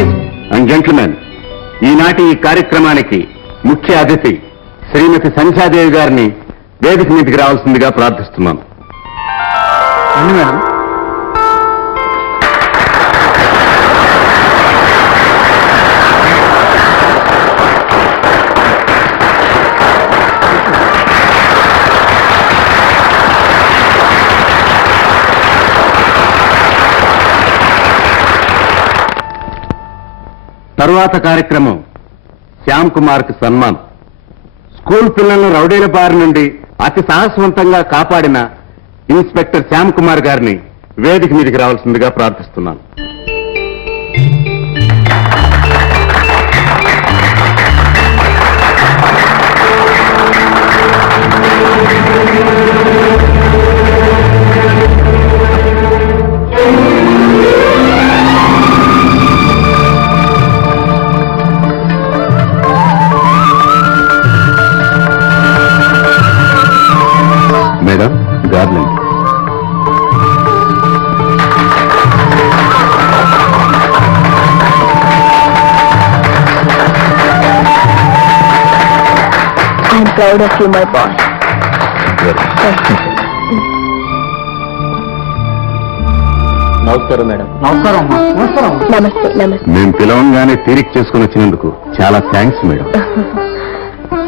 Ladies and gentlemen, ఈనాటి ఈ కార్యక్రమానికి ముఖ్య అతిథి శ్రీమతి సంధ్యాదేవి గారిని వేదిక మీదకి రావాల్సిందిగా ప్రార్థిస్తున్నాను. మేడం. తరువాత కార్యక్రమం శ్యామ్ కుమార్ కి సన్మానం. స్కూల్ పిల్లలను రౌడీల బారి నుండి అతి సాహసవంతంగా కాపాడిన ఇన్స్పెక్టర్ శ్యామ్ కుమార్ గారిని వేదిక మీదకి రావాల్సిందిగా ప్రార్థిస్తున్నాను. Madam, garland. I'm proud of you, my boy. నమస్కారం మేడం. నమస్కారం అమ్మా. నమస్కారం. నమస్తే నమస్తే. మేము పిలవంగానే తీరిక చేసుకుని వచ్చినందుకు చాలా థ్యాంక్స్ మేడం.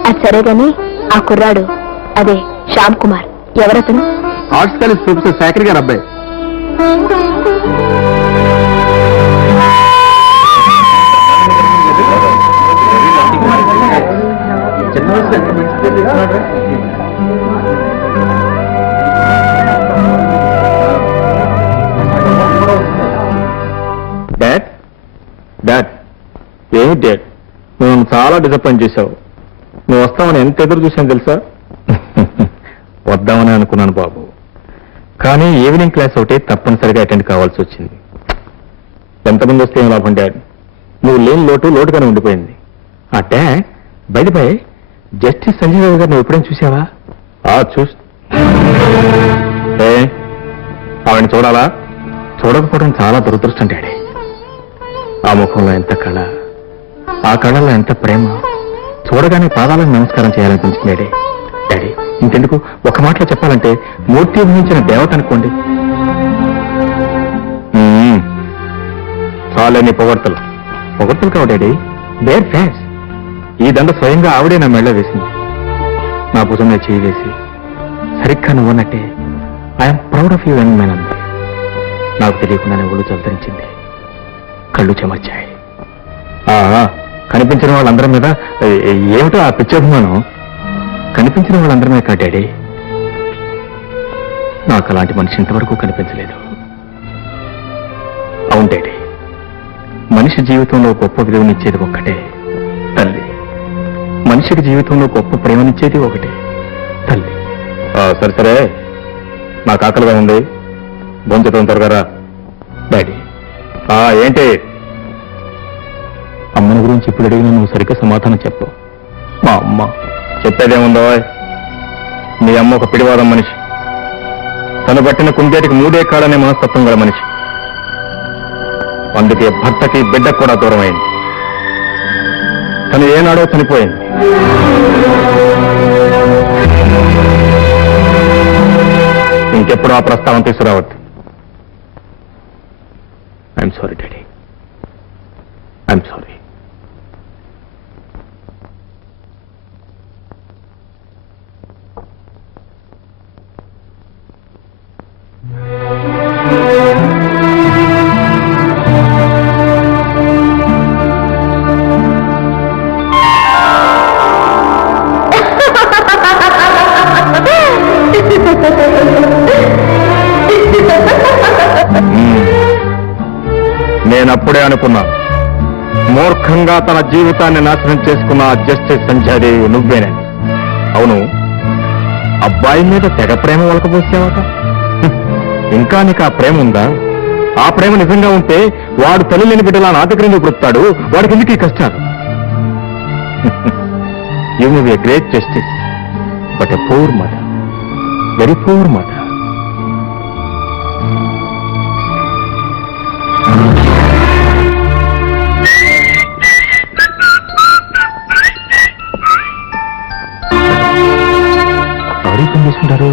అది సరే గాని ఆ కుర్రాడు అదే శ్యామ్ కుమార్ ఎవరతను? ఆర్ట్స్ కాలేజ్ ప్రొఫెసర్ శాఖర్ గారు అబ్బాయి. డాడ్ డాడ్ ఏమి డాడ్, నువ్వు చాలా డిసప్పాయింట్ చేశావు. నువ్వు వస్తావని ఎంత ఎదురు చూశాను తెలుసా? వద్దామని అనుకున్నాను బాబు, కానీ ఈవినింగ్ క్లాస్ ఒకటి తప్పనిసరిగా అటెండ్ కావాల్సి వచ్చింది. ఎంతమంది వస్తే ఏం లాభం డాడ్, నువ్వు లేని లోటుగానే ఉండిపోయింది. ఆ dad bye bye justice Sanjay Rao గారు నువ్వు ఎప్పుడైనా చూసావా? చూసి ఆవిడని చూడాలా? చూడకపోవడం చాలా దురదృష్టం డాడీ. ఆ ముఖంలో ఎంత కళ, ఆ కళలో ఎంత ప్రేమ, చూడగానే పాదాలకు నమస్కారం చేయాలనిపించింది డాడీ. డాడీ ఇంకెందుకు, ఒక మాటలో చెప్పాలంటే మూర్తి ఊహించిన దేవత అనుకోండి. చాలని పొగడ్తలు కావు డాడీ, దేర్ ఫ్యాన్స్. ఈ దండ స్వయంగా ఆవిడే నా మెళ్ళ వేసింది, నా భుజం మీద చేయి వేసి సరిగ్గా నువ్వన్నట్టే I'm proud of you young man అంది. నాకు తెలియకుండానే ఒళ్ళు జలధరించింది, కళ్ళు చెమర్చాయి. కనిపించిన వాళ్ళందరి మీద ఏమిటో ఆ పిచ్చాభిమానం, కనిపించిన వాళ్ళందరి మీద కాదు డాడీ. నాకు అలాంటి మనిషి ఇంతవరకు కనిపించలేదు. అవును డాడీ, మనిషి జీవితంలో గొప్ప విలువనిచ్చేది ఒక్కటే తల్లి, మనిషికి జీవితంలో గొప్ప ప్రేమనిచ్చేది ఒకటే తల్లి. సరే సరే, నాకు ఆకలిగా ఉంది, భోంచేతం త్వరగా. డాడీ ఏంటి? అమ్మని గురించి ఇప్పుడు అడిగినా నువ్వు సరిగ్గా సమాధానం చెప్పు. మా అమ్మ చెప్పేదేముందో, నీ అమ్మ ఒక పిడివాదం మనిషి, తను పట్టిన కుందేటికి మూడే కాళ్ళనే మనస్తత్వం గల మనిషి. అందుకే భర్తకి బిడ్డకు కూడా దూరం అయింది. తను ఏనాడో చనిపోయింది. ఇంకెప్పుడు ఆ ప్రస్తావన తీసుకురావద్దు. I'm sorry daddy, I'm sorry. నేనప్పుడే అనుకున్నా, మూర్ఖంగా తన జీవితాన్ని నాశనం చేసుకున్న జస్టిస్ సంధ్యాదేవి నువ్వేనని. అవును, అబ్బాయి మీద తెగ ప్రేమ వలకపోసావట. ఇంకా నీకు ఆ ప్రేమ ఉందా? ఆ ప్రేమ నిజంగా ఉంటే వాడు తల్లి లేని బిడ్డలా నా దగ్గర ఎందుకు పుడతాడు? వాడికి ఎందుకు ఈ కష్టాలు? You may be a great justice, but a poor mother, very poor mother. పని చేసుకుంటారు?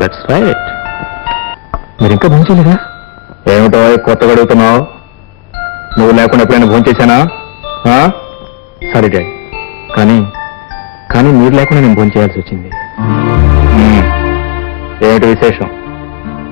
That's right. మీరు ఇంకా భోజనం చేయలేదా? ఏమిటో కొత్తగా అడుగుతున్నావు? నువ్వు లేకుండా ఎప్పుడైనా భోజనం చేశానా? సారీ డాడీ, కానీ మీరు లేకుండా నేను భోజనం చేయాల్సి వచ్చింది. ఏమిటి విశేషం?